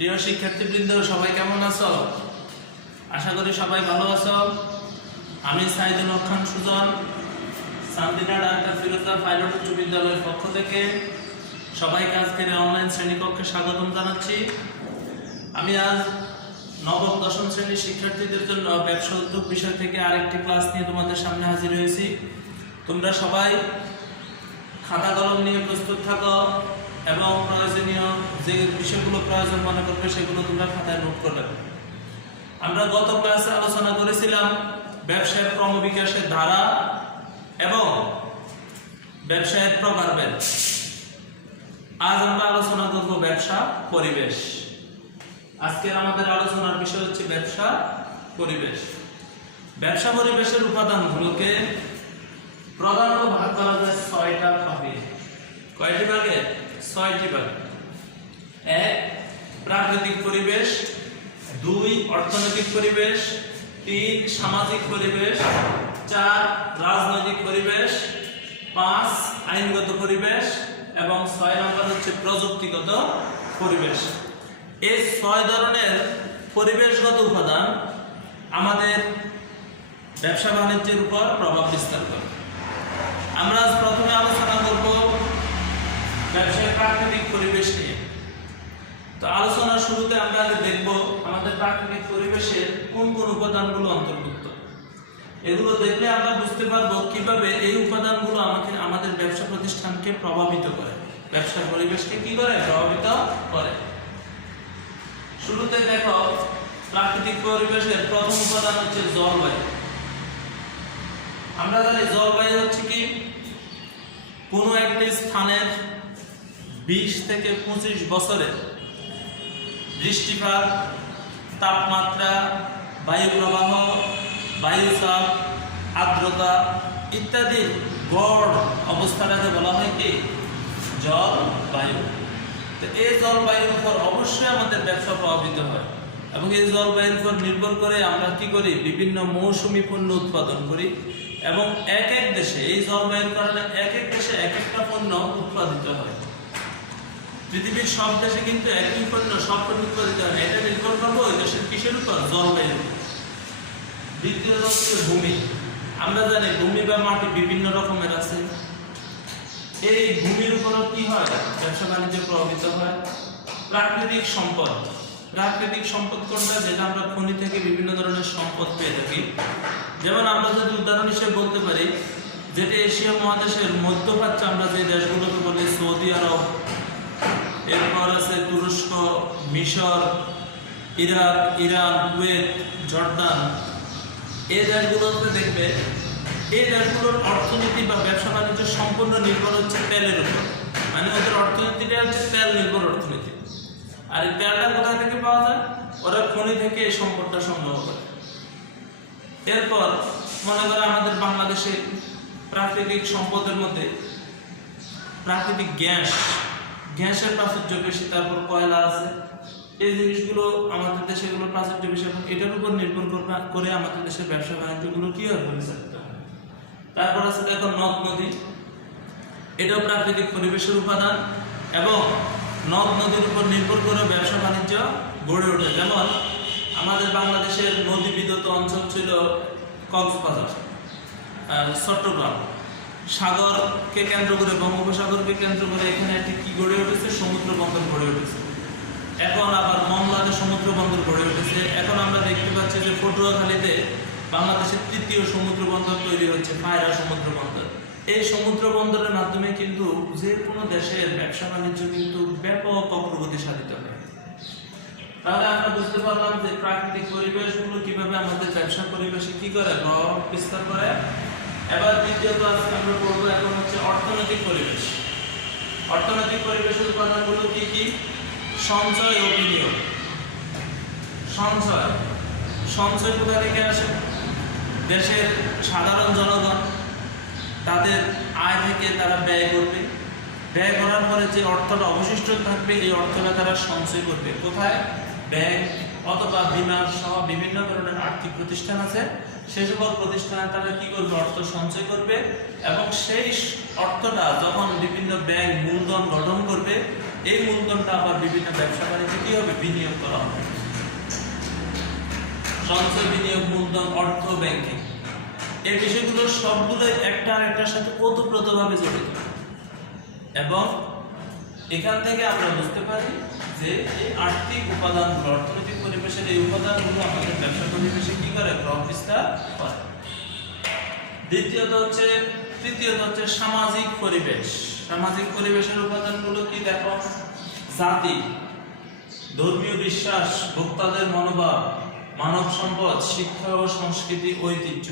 প্রিয় শিক্ষার্থীবৃন্দ, সবাই কেমন আছো? আশা করি সবাই ভালো আছো। আমি সাইদুল হক খান সুজন, সান্দিনা ডাক্তার ফিরোজা পাইলট উচ্চ বিদ্যালয়ের পক্ষ থেকে সবাইকে আজকের অনলাইন শ্রেণীকক্ষে স্বাগতম জানাচ্ছি। আমি আজ নবম দশম শ্রেণীর শিক্ষার্থীদের জন্য ব্যবসা উদ্যোগ বিষয় থেকে আরেকটি ক্লাস নিয়ে তোমাদের সামনে হাজির হয়েছি। তোমরা সবাই খাতা কলম নিয়ে প্রস্তুত থাকো এবং প্রয়োজনীয় যে বিষয়গুলো প্রয়োজন মনে করবে সেগুলো তোমরা খাতায় নোট করবে। আমরা গত ক্লাসে আলোচনা করেছিলাম ব্যবসায়ের ক্রমবিকাশের ধারা এবং ব্যবসায়ের প্রকারভেদ। আজ আমরা আলোচনা করব ব্যবসা পরিবেশ। আজকের আমাদের আলোচনার বিষয় হচ্ছে ব্যবসা পরিবেশ। ব্যবসা পরিবেশের উপাদানগুলোকে প্রধানত ভাগ করা যায় ৬টা ভাগে। কয়টি ভাগে? ৬টি ভাগে। ১ প্রাকৃতিক পরিবেশ, ২ অর্থনৈতিক পরিবেশ, ৩ সামাজিক পরিবেশ, ৪ রাজনৈতিক পরিবেশ, ৫ আইনগত পরিবেশ এবং ৬ নম্বর হচ্ছে প্রযুক্তিগত পরিবেশ। এই ৬ ধরনের পরিবেশগত উপাদান আমাদের ব্যবসা বাণিজ্যের উপর প্রভাব বিস্তার করে। আমরা আজ প্রথমে আলোচনা করব ব্যবসায় প্রাকৃতিক পরিবেশ নিয়ে। তো আলোচনার শুরুতে আমরা আগে দেখব আমাদের প্রাকৃতিক পরিবেশের কোন কোন উপাদানগুলো অন্তর্ভুক্ত। এগুলো দেখলে আমরা বুঝতে পারবো কিভাবে এই উপাদানগুলো আমাদের ব্যবসা প্রতিষ্ঠানকে প্রভাবিত করে, ব্যবসার পরিবেশকে কি করে প্রভাবিত করে। শুরুতে দেখো, প্রাকৃতিক পরিবেশের প্রথম উপাদান হচ্ছে জলবায়ু। আমরা জানি জলবায়ু হচ্ছে কি, কোনো একটি স্থানের ২০ থেকে ২৫ বছরের বৃষ্টিপাত, তাপমাত্রা, বায়ু প্রবাহ, বায়ুচাপ, আর্দ্রতা ইত্যাদি গড় অবস্থাটাকে বলা হয় কি জলবায়ু। তো এই জলবায়ুর উপর অবশ্যই আমাদের ব্যবসা প্রভাবিত হয় এবং এই জলবায়ুর উপর নির্ভর করে আমরা কি করি, বিভিন্ন মৌসুমী পণ্য উৎপাদন করি এবং এক এক দেশে এই জলবায়ুর কারণে এক এক দেশে এক একটা পণ্য উৎপাদিত হয়। পৃথিবীর সব দেশে কিন্তু একই পণ্য সব পণ্য উৎপাদিত হয়। এটা নির্ভর করবো ওই দেশের কিসের উপর? জলবায়ুর। দ্বিতীয় হচ্ছে ভূমি। আমরা জানি ভূমি বা মাটি বিভিন্ন রকমের আছে। এই ভূমির উপর কি হয়? ব্যবসা বাণিজ্য প্রভাবিত হয়। প্রাকৃতিক সম্পদ। প্রাকৃতিক সম্পদ কোনটা? যেটা আমরা খনি থেকে বিভিন্ন ধরনের সম্পদ পেয়ে থাকি। যেমন আমরা যদি উদাহরণ হিসেবে বলতে পারি, যেটা এশিয়া মহাদেশের মধ্যপ্রাচ্য আমরা যে দেশগুলোকে বলি, সৌদি আরব, এরপর আছে তুরস্ক, মিশর, ইরাক, ইরান, কুয়েত, জর্দান। এই দেশগুলোতে দেখবে এই দেশগুলোর অর্থনীতি বা ব্যবসা বাণিজ্য সম্পূর্ণ নির্ভর হচ্ছে তেলের উপর। মানে ওদের অর্থনীতিটা হচ্ছে তেল নির্ভর অর্থনীতি। আর এই তেলটা কোথায় থেকে পাওয়া যায়? ওরা খনি থেকে এই সম্পদটা সংগ্রহ করে। এরপর মনে করো আমাদের বাংলাদেশে প্রাকৃতিক সম্পদের মধ্যে প্রাকৃতিক গ্যাসের প্রাচুর্য বেশি, তারপর কয়লা আছে। এই জিনিসগুলো আমাদের দেশে এগুলো প্রাচুর্য বেশি এবং এটার উপর নির্ভর করে আমাদের দেশের ব্যবসা বাণিজ্যগুলো কি হয় পরিচালিত হয়। তারপর আছে দেখো নদ নদী, এটাও প্রাকৃতিক পরিবেশের উপাদান এবং নদ নদীর উপর নির্ভর করে ব্যবসা বাণিজ্য গড়ে ওঠে। যেমন আমাদের বাংলাদেশের নদী বিদ্যুৎ অঞ্চল ছিল কক্সবাজার, চট্টগ্রাম। সাগরকে কেন্দ্র করে, বঙ্গোপসাগরকে কেন্দ্র করে এখানে একটি কি গড়ে উঠেছে? সমুদ্র বন্দর গড়ে উঠেছে। এখন আবার মংলাতে সমুদ্র বন্দর গড়ে উঠেছে। এখন আমরা দেখতে পাচ্ছি যে পটুয়াখালীতে বাংলাদেশের ৩য় সমুদ্র বন্দর তৈরি হচ্ছে, পায়রা সমুদ্র বন্দর। এই সমুদ্র বন্দরের মাধ্যমে কিন্তু যে কোনো দেশের ব্যবসা বাণিজ্য কিন্তু ব্যাপক অগ্রগতি সাধিত হয়। তাহলে আমরা বুঝতে পারলাম যে প্রাকৃতিক পরিবেশগুলো কিভাবে আমাদের ব্যবসা পরিবেশে কি করে প্রভাব বিস্তার করে। এবার দ্বিতীয়ত আজকে আমরা পড়বো এখন হচ্ছে অর্থনৈতিক পরিবেশ। অর্থনৈতিক পরিবেশের উপাদানগুলো কি কি? সঞ্চয় ও বিনিয়োগ। সঞ্চয় কোথা থেকে আসে? দেশের সাধারণ জনগণ তাদের আয় থেকে তারা ব্যয় করবে। ব্যয় করার পরে যে অর্থটা অবশিষ্ট থাকবে এই অর্থটা তারা সঞ্চয় করবে। কোথায়? ব্যাংক, অথবা বিমা সহ বিভিন্ন ধরনের আর্থিক প্রতিষ্ঠান আছে, সে সকল প্রতিষ্ঠানে তারা কি করবে, অর্থ সঞ্চয় করবে এবং সেই অর্থটা যখন বিভিন্ন ব্যাংক মূলধন গঠন করবে, এই মূলধনটা আবার বিভিন্ন ব্যবসা বাণিজ্যে কি হবে, বিনিয়োগ করা হবে। সঞ্চয়, বিনিয়োগ, মূলধন, অর্থ, ব্যাংকিং, এই বিষয়গুলো সবগুলোই একটা আরেকটার সাথে ওতপ্রোতভাবে জড়িত। এবং এখান থেকে আমরা বুঝতে পারি যে এই আর্থিক উপাদানগুলো, অর্থনৈতিক পরিবেশের এই উপাদানগুলো আমাদের ব্যবসা পরিবেশে কি করে, প্রভাব বিস্তার করে। তৃতীয়ত হচ্ছে সামাজিক পরিবেশ। সামাজিক পরিবেশের উপাদানগুলো কি দেখো, জাতি, ধর্মীয় বিশ্বাস, ভোক্তাদের মনোভাব, মানব সম্পদ, শিক্ষা ও সংস্কৃতি, ঐতিহ্য।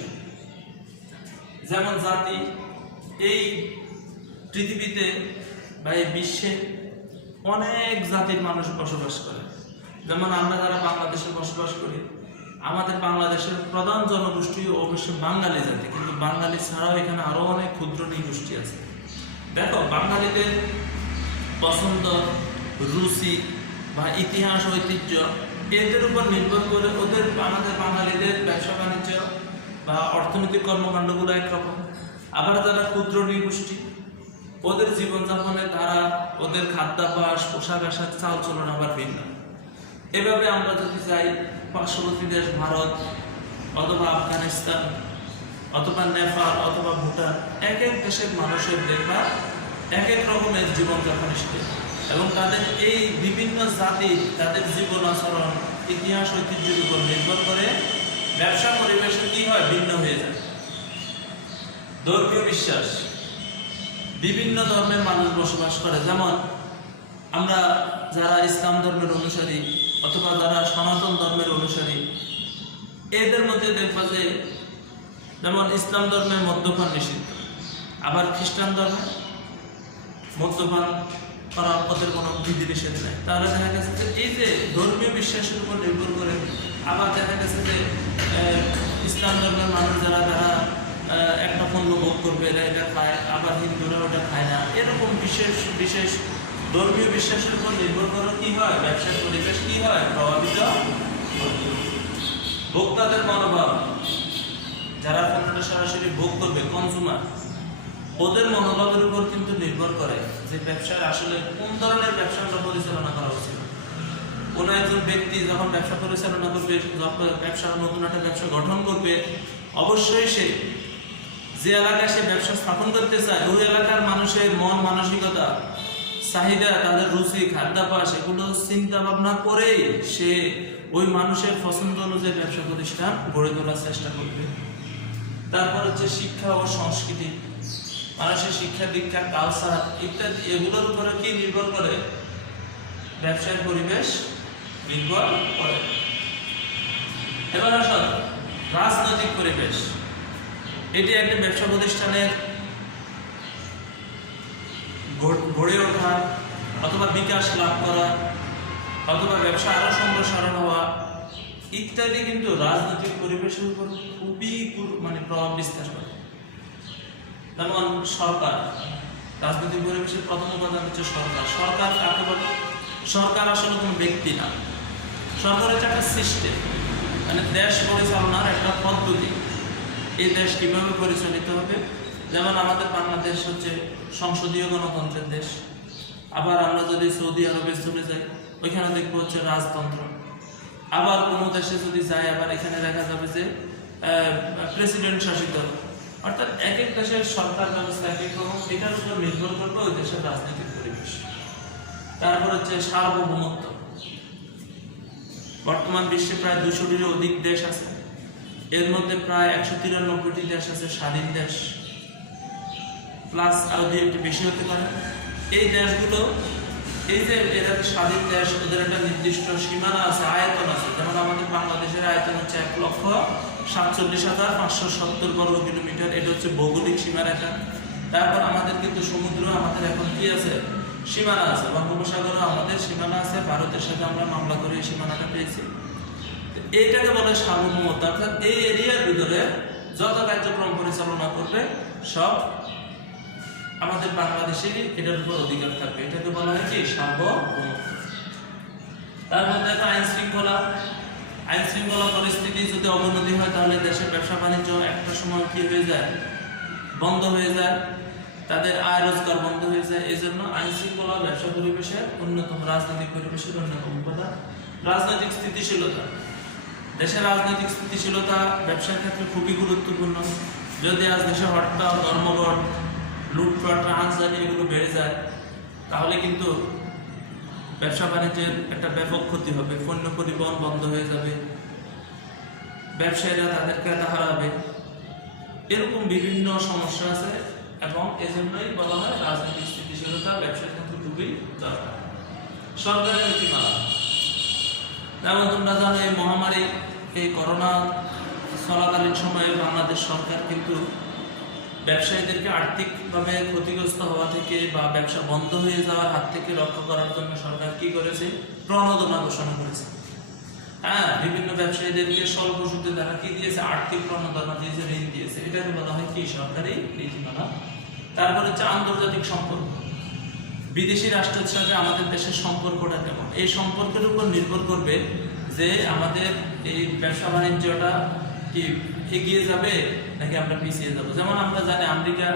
যেমন জাতি, এই পৃথিবীতে বা এই বিশ্বে অনেক জাতির মানুষ বসবাস করে। যেমন আমরা যারা বাংলাদেশে বসবাস করি, আমাদের বাংলাদেশের প্রধান জনগোষ্ঠী অবশ্যই বাঙালি জাতি, কিন্তু বাঙালি ছাড়াও এখানে আরো অনেক ক্ষুদ্র নৃগোষ্ঠী আছে। দেখো, বাঙালিদের পছন্দ, রুচি বা ইতিহাস, ঐতিহ্য, এদের উপর নির্ভর করে আমাদের বাঙালিদের ব্যবসা বাণিজ্য বা অর্থনৈতিক কর্মকাণ্ডগুলো একরকম। আবার যারা ক্ষুদ্র নৃগোষ্ঠী, ওদের জীবনযাপনের ধারা, ওদের খাদ্যাভ্যাস, পোশাক আশাক, চাল চলন আবার ভিন্ন। এভাবে আমরা যদি যাই পার্শ্ববর্তী দেশ ভারত অথবা আফগানিস্তান অথবা নেপাল অথবা ভুটান, এক এক দেশের মানুষের দেখবা এক এক রকমের জীবনযাপন স্টাইল এবং তাদের এই বিভিন্ন জাতি তাদের জীবন আচরণ, ইতিহাস, ঐতিহ্যের উপর নির্ভর করে ব্যবসা পরিবেশে কি হয়, ভিন্ন হয়ে যায়। ধর্মীয় বিশ্বাস, বিভিন্ন ধর্মের মানুষ বসবাস করে। যেমন আমরা যারা ইসলাম ধর্মের অনুসারী অথবা যারা সনাতন ধর্মের অনুসারী, এদের মধ্যে দেখবা যে যেমন ইসলাম ধর্মে মদ্যপান নিষিদ্ধ, আবার খ্রিস্টান ধর্মে মদ্যপান করা ওদের কোনো বিধি নিষেধ নেই। তাহলে দেখা গেছে যে এই যে ধর্মীয় বিশ্বাসের উপর নির্ভর করে, আবার দেখা গেছে যে ইসলাম ধর্মের মানুষ যারা একটা পণ্য ভোগ করবে, এরা এটা খায়, আবার হিন্দুরা ওটা খায় না। এরকম বিশেষ বিশেষ ধর্মীয় বিশ্বাসের উপর নির্ভর করে কি হয়, ব্যবসার পরিবেশ কি হয়, প্রভাবিত। ভোক্তাদের মনোভাব, যারা পণ্যটা সরাসরি ভোগ করবে, কনজুমার, ওদের মনোভাবের উপর কিন্তু নির্ভর করে যে ব্যবসায় আসলে কোন ধরনের ব্যবসা আমরা পরিচালনা করা উচিত। কোনো একজন ব্যক্তি যখন ব্যবসা পরিচালনা করবে, যখন নতুন একটা ব্যবসা গঠন করবে, অবশ্যই সে যে এলাকায় সে ব্যবসা স্থাপন করতে চায়, ওই এলাকার মানুষের মন মানসিকতা, চাহিদা, তাদের রুচি, খাদ্যাভ্যাস, এগুলো চিন্তা ভাবনা করেই সে ওই মানুষের পছন্দ অনুযায়ী ব্যবসা প্রতিষ্ঠান গড়ে তোলার চেষ্টা করবে। তারপর হচ্ছে শিক্ষা ও সংস্কৃতি, মানুষের শিক্ষা দীক্ষা, কালচার ইত্যাদি, এগুলোর উপরে কি নির্ভর করে, ব্যবসায়ের পরিবেশ নির্ভর করে। এবার আসল রাজনৈতিক পরিবেশ, এটি একটি ব্যবসা প্রতিষ্ঠানের গড়ে ওঠা অথবা বিকাশ লাভ করা অথবা ব্যবসা আরো সম্প্রসারণ হওয়া ইত্যাদি কিন্তু রাজনৈতিক পরিবেশের উপর খুবই প্রভাব বিস্তার করে। যেমন সরকার, রাজনৈতিক পরিবেশের প্রথম উপাদান হচ্ছে সরকার। সরকার কাকে বলে? সরকার আসলে কোনো ব্যক্তি না, সরকার হচ্ছে একটা সিস্টেম, দেশ পরিচালনার একটা পদ্ধতি। এই দেশ কিভাবে পরিচালিত হবে, যেমন আমাদের বাংলাদেশ হচ্ছে সংসদীয় গণতন্ত্রের দেশ। আবার আমরা যদি সৌদি আরবে চলে যাই, ওইখানে দেখবো হচ্ছে রাজতন্ত্র। আবার কোনো দেশে যদি যাই, আবার এখানে দেখা যাবে যে প্রেসিডেন্ট শাসিত। অর্থাৎ এক এক দেশের সরকার ব্যবস্থা এক এক রকম, এটার উপর নির্ভর করবে ওই দেশের রাজনৈতিক পরিবেশ। তারপর হচ্ছে সার্বভৌমত্ব। বর্তমান বিশ্বে প্রায় 200টিরও অধিক দেশ আছে, এর মধ্যে প্রায় 193টি দেশ আছে স্বাধীন দেশ, প্লাস আরো দুই একটি বেশি হতে পারে। এই দেশগুলো, এই যে এরা স্বাধীন দেশ, ওদের একটা নির্দিষ্ট সীমানা আছে, আয়তন আছে। যেমন আমাদের বাংলাদেশের আয়তন হচ্ছে 1,47,570 বর্গ কিলোমিটার, এটা হচ্ছে ভৌগোলিক সীমারেখা। তারপর আমাদের কিন্তু সমুদ্র, আমাদের এখন কি আছে, সীমানা আছে। বঙ্গোপসাগরও আমাদের সীমানা আছে, ভারতের সাথে আমরা মামলা করে এই সীমানাটা পেয়েছি। এইটাকে বলে সার্বভৌমত্ব। অর্থাৎ এই এরিয়ার ভিতরে যত কার্যক্রম পরিচালনা করবে সব আমাদের বাংলাদেশেরই এটার উপর অধিকার থাকবে, এটাকে বলা হয় কি, সার্বভৌমত্ব। তারপর দেখো আইন শৃঙ্খলা, আইন শৃঙ্খলা পরিস্থিতি যদি অবনতি হয় তাহলে দেশের ব্যবসা বাণিজ্য একটা সময় কি হয়ে যায়, বন্ধ হয়ে যায়, তাদের আয় রোজগার বন্ধ হয়ে যায়। এই জন্য আইন শৃঙ্খলা ব্যবসা পরিবেশের অন্যতম, রাজনৈতিক পরিবেশের অন্যতম উপাদান রাজনৈতিক স্থিতিশীলতা। দেশের রাজনৈতিক স্থিতিশীলতা ব্যবসার ক্ষেত্রে খুবই গুরুত্বপূর্ণ। যদি আজ দেশে হরতাল, ধর্মঘট, লুটপাট, রাহাজানি এগুলো বেড়ে যায় তাহলে কিন্তু ব্যবসা বাণিজ্যের একটা ব্যাপক ক্ষতি হবে। পণ্য পরিবহন বন্ধ হয়ে যাবে, ব্যবসায়ীরা তাদের ক্রেতা হারাবে, এরকম বিভিন্ন সমস্যা আছে। এবং এজন্যই বলা হয় রাজনৈতিক স্থিতিশীলতা ব্যবসার ক্ষেত্রে খুবই দরকার। সরকারের নীতিমালা, যেমন তোমরা জানো এই মহামারী, এই করোনা চলাকালীন সময়ে বাংলাদেশ সরকার কিন্তু ব্যবসায়ীদেরকে আর্থিকভাবে ক্ষতিগ্রস্ত হওয়া থেকে বা ব্যবসা বন্ধ হয়ে যাওয়ার হাত থেকে রক্ষা করার জন্য সরকার কি করেছে, প্রণোদনা ঘোষণা করেছে। হ্যাঁ, বিভিন্ন ব্যবসায়ীদেরকে স্বল্প সুদে তারা কি দিয়েছে, আর্থিক প্রণোদনা দিয়েছে, ঋণ দিয়েছে। এটাকে বলা হয় কি, সরকারি নীতিমালা। তারপরে হচ্ছে আন্তর্জাতিক সম্পর্ক, বিদেশি রাষ্ট্রের সাথে আমাদের দেশের সম্পর্কটা কেমন। এই সম্পর্কের উপর নির্ভর করবে যে আমাদের এই ব্যবসা বাণিজ্যটা কি এগিয়ে যাবে নাকি আমরা পিছিয়ে যাবো। যেমন আমরা জানি আমেরিকা,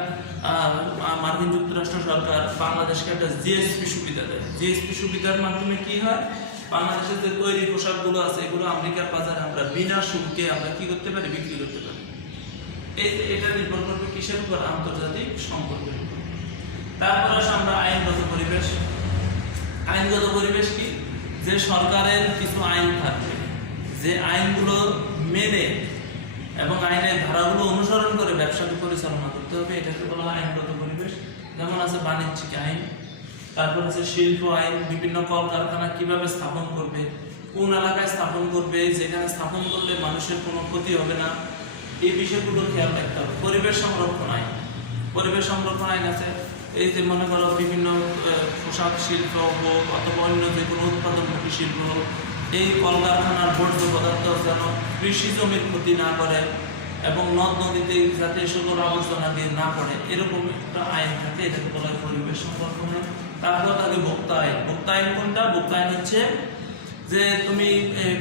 মার্কিন যুক্তরাষ্ট্র সরকার বাংলাদেশকে একটা জিএসপি সুবিধা দেয়। জিএসপি সুবিধার মাধ্যমে কি হয়, বাংলাদেশের যে তৈরি পোশাকগুলো আছে এগুলো আমেরিকার বাজারে আমরা বিনা শুল্কে আমরা কি করতে পারি, বিক্রি করতে পারি। এটা নির্ভর করবে কিসের উপর, আন্তর্জাতিক সম্পর্কের উপর। তারপর আসে আমরা আইনগত পরিবেশ। আইনগত পরিবেশ কি, যে সরকারের কিছু আইন থাকবে, যে আইনগুলো মেনে এবং আইনের ধারাগুলো অনুসরণ করে ব্যবসাকে পরিচালনা করতে হবে, এটাকে বলা হয় আইনগত পরিবেশ। যেমন আছে বাণিজ্যিক আইন, তারপর আছে শিল্প আইন, বিভিন্ন কলকারখানা কিভাবে স্থাপন করবে, কোন এলাকায় স্থাপন করবে, যেখানে স্থাপন করলে মানুষের কোনো ক্ষতি হবে না, এই বিষয়গুলো খেয়াল রাখতে হবে। পরিবেশ সংরক্ষণ আইন, পরিবেশ সংরক্ষণ আইন আছে। এই যে মনে করো বিভিন্ন পোশাক শিল্প হোক অথবা অন্য যে কোনো উৎপাদনমুখী শিল্প হোক, এই কলকারখানার বর্জ্য পদার্থ যেন কৃষি জমির ক্ষতি না করে এবং নদ নদীতে যাতে সকল আবর্জনা দিয়ে না পড়ে, এরকম একটা আইন থাকে, এটাকে বলা হয় পরিবেশ সংরক্ষণ আইন। তারপর থাকে ভোক্তা আইন। ভোক্তা আইন কোনটা? ভোক্তা আইন হচ্ছে যে তুমি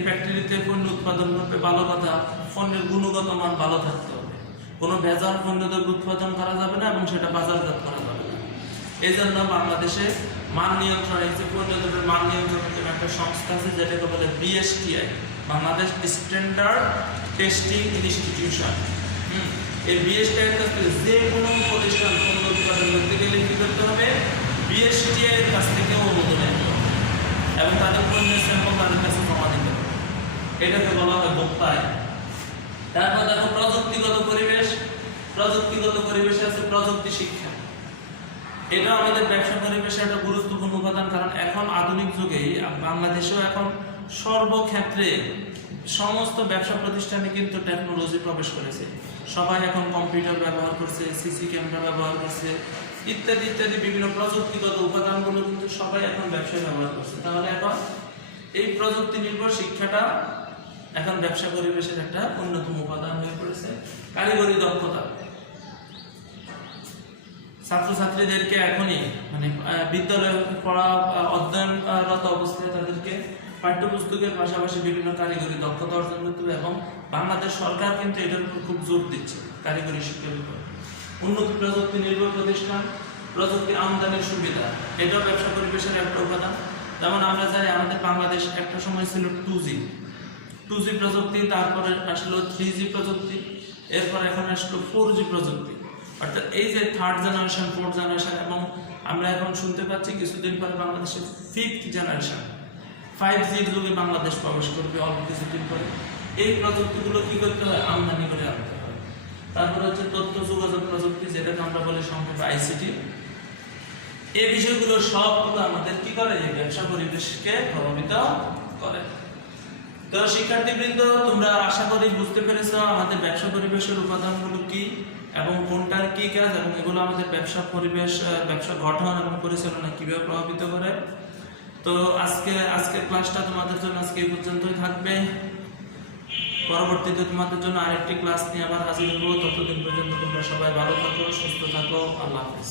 ফ্যাক্টরিতে পণ্য উৎপাদন করবে, ভালো কথা, পণ্যের গুণগত মান ভালো থাকতে হবে, কোনো ভেজাল পণ্য উৎপাদন করা যাবে না এবং সেটা বাজারজাত করা যাবে না। এই জন্য বাংলাদেশে মান নিয়ন্ত্রণ, এই যে পণ্যদ্রব্যের মান নিয়ন্ত্রণের জন্য একটা সংস্থা আছে যেটাকে বলে BSTI, Bangladesh standard testing institution. এই বিএসটিআই এর কাছ থেকে যে কোনো প্রতিষ্ঠান পণ্য উৎপাদন করতে গেলে কি করতে হবে, বিএসটিআই এর কাছ থেকে অনুমোদন নিতে হবে এবং তাদের পণ্যের স্যাম্পল তাদের কাছে জমা দিতে হবে। এটাকে বলা হয় ভোক্তা আইন। তারপর দেখো প্রযুক্তিগত পরিবেশ। প্রযুক্তিগত পরিবেশে আছে প্রযুক্তি শিক্ষা। এটা আমাদের ব্যবসা পরিবেশে একটা গুরুত্বপূর্ণ উপাদান, কারণ এখন আধুনিক যুগে বাংলাদেশেও এখন সর্বক্ষেত্রে সমস্ত ব্যবসা প্রতিষ্ঠানে কিন্তু টেকনোলজি প্রবেশ করেছে। সবাই এখন কম্পিউটার ব্যবহার করছে, সিসি ক্যামেরা ব্যবহার করছে, ইত্যাদি ইত্যাদি বিভিন্ন প্রযুক্তিগত উপাদানগুলো কিন্তু সবাই এখন ব্যবসায় ব্যবহার করছে। তাহলে এখন এই প্রযুক্তি নির্ভর শিক্ষাটা এখন ব্যবসা পরিবেশের একটা অন্যতম উপাদান হয়ে পড়েছে। কারিগরি দক্ষতা, ছাত্রছাত্রীদেরকে এখনই মানে বিদ্যালয়ে পড়া অধ্যয়নরত অবস্থায় তাদেরকে পাঠ্যপুস্তকের পাশাপাশি বিভিন্ন কারিগরি দক্ষতা অর্জন করতে হবে এবং বাংলাদেশ সরকার কিন্তু এটার উপর খুব জোর দিচ্ছে, কারিগরি শিক্ষার উপর। উন্নত প্রযুক্তি নির্ভর প্রতিষ্ঠান, প্রযুক্তি আমদানির সুবিধা, এটাও ব্যবসা পরিবেশের একটা উপাদান। যেমন আমরা জানি আমাদের বাংলাদেশ একটা সময় ছিল 2G প্রযুক্তি, তারপরে আসলো 3G প্রযুক্তি, এরপর এখন আসলো 4G প্রযুক্তি, অর্থাৎ এই যে 3rd জেনারেশন, 4th জেনারেশন, এবং আমরা এখন শুনতে পাচ্ছি কিছুদিন পরে বাংলাদেশে 5th জেনারেশন 5G যুগে বাংলাদেশ প্রবেশ করবে অল্প কিছুদিন পরে। এই প্রযুক্তিগুলো কি করতে হয়, আমদানি করে আনতে হয়। তারপরে হচ্ছে তথ্য যোগাযোগ প্রযুক্তি, যেটাকে আমরা বলি সংক্ষেপে আইসিটি। এই বিষয়গুলো সবগুলো আমাদের কি করে, এই ব্যবসা পরিবেশকে প্রভাবিত করে। তো শিক্ষার্থীবৃন্দ, তোমরা আশা করি বুঝতে পেরেছো আমাদের ব্যবসা পরিবেশের উপাদানগুলো কি এবং কোনটার কি কাজ, এবং এগুলো আমাদের ব্যবসা পরিবেশ, ব্যবসা গঠন এবং পরিচালনা কিভাবে প্রভাবিত করে। তো আজকের ক্লাসটা তোমাদের জন্য আজকে এই পর্যন্তই থাকবে। পরবর্তীতে তোমাদের জন্য আরেকটি ক্লাস নিয়ে আবার হাজির হবো। ততদিন পর্যন্ত তোমরা সবাই ভালো থাকো, সুস্থ থাকো। আল্লাহ হাফেজ।